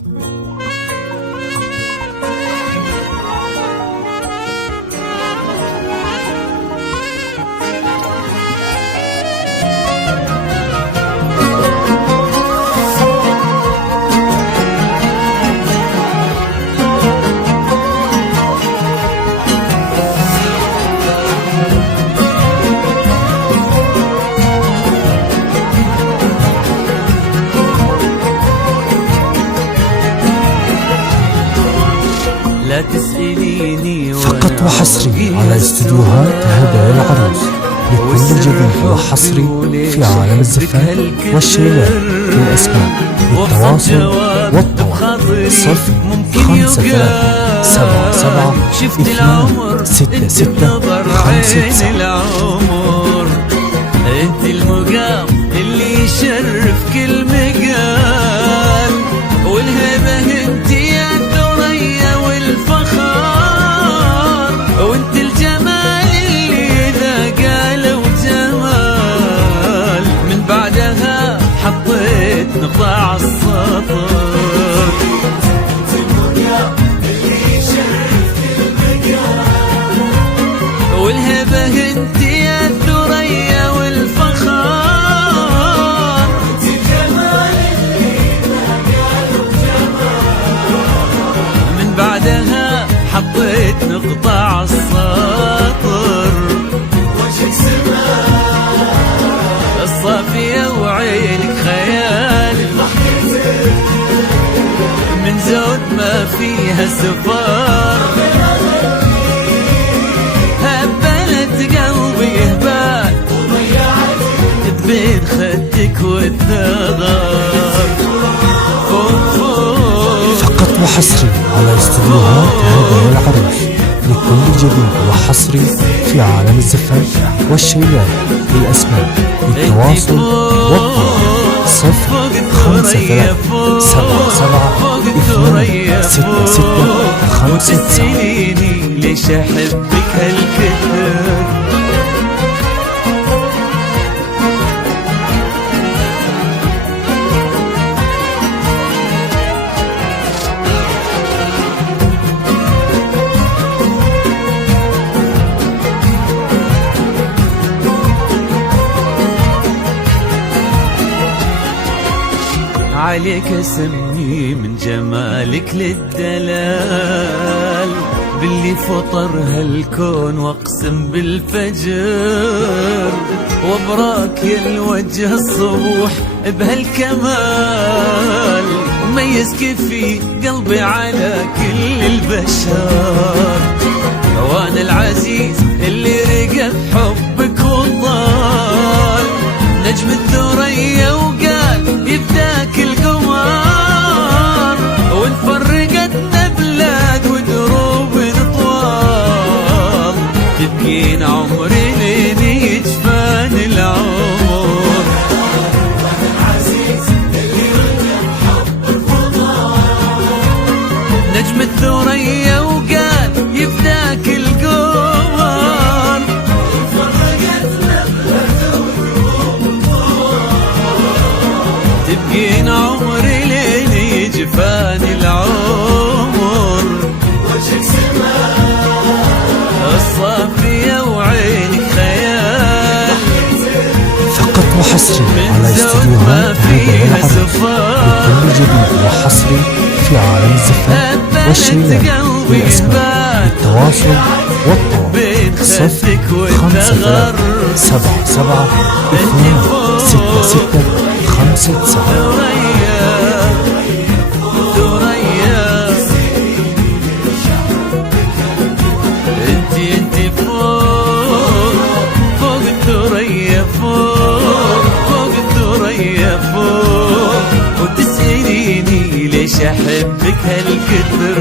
لا تسأليني فقط وحصري على استديوهات هدايا العروس لكل جديد وحصري في عالم الزفاف والشيلات للأسماء للتواصل والطلب 057 انت المقام اللي يشرف كل مقال، والهبة انت يا الثريا والفخار، وانت الجمال اللي اذا قالوا جمال من بعدها حطيت نقطة عالسطر. انت المقام اللي يشرف كل مقال، والهبة انت يا الثريا والفخار، انت الجمال اللي اذا قالوا جمال من بعدها حطيت نقطة عالسطر. وجهك سماء الصافية وعينك خيال، من زود ما فيها سفار، هبلت قلبي هبال تبين خدك والثغر. فقط وحصري على استديوهات هدايا العروس لكل جديد وحصري في عالم الزفاف والشيلات للأسماء للتواصل والطلب 057 ليش أحبك هالكثر؟ عليك اسمي من جمالك للدلال، باللي فطر هالكون واقسم بالفجر، وابراك يا الوجه الصبوح بهالكمال، ميزك في قلبي على كل البشر، وانا العزيز اللي رقى بحبك وضال، نجم الثريا وقال يبداك القمر، ونفرقتنا بلاد ودروب طوال، تبكين عمري لين يجفان العمر، وانا العزيز اللي رقى بحبك وضال، نجم الثريا وقال يبداك القمر، ونفرقتنا بلاد ودروب طوال، تبكين عمري لين يجفان العمر. وجهك سماء الصافية وعينك خيال، فقط وحصري على استديوهات هدايا العروس لكل جديد وحصري في عالم الزفاف والشيلات للأسماء للتواصل والطلب 057 انت فوق الثريا، فوق الثريا فوق، وتسأليني ليش أحبك هالكثر؟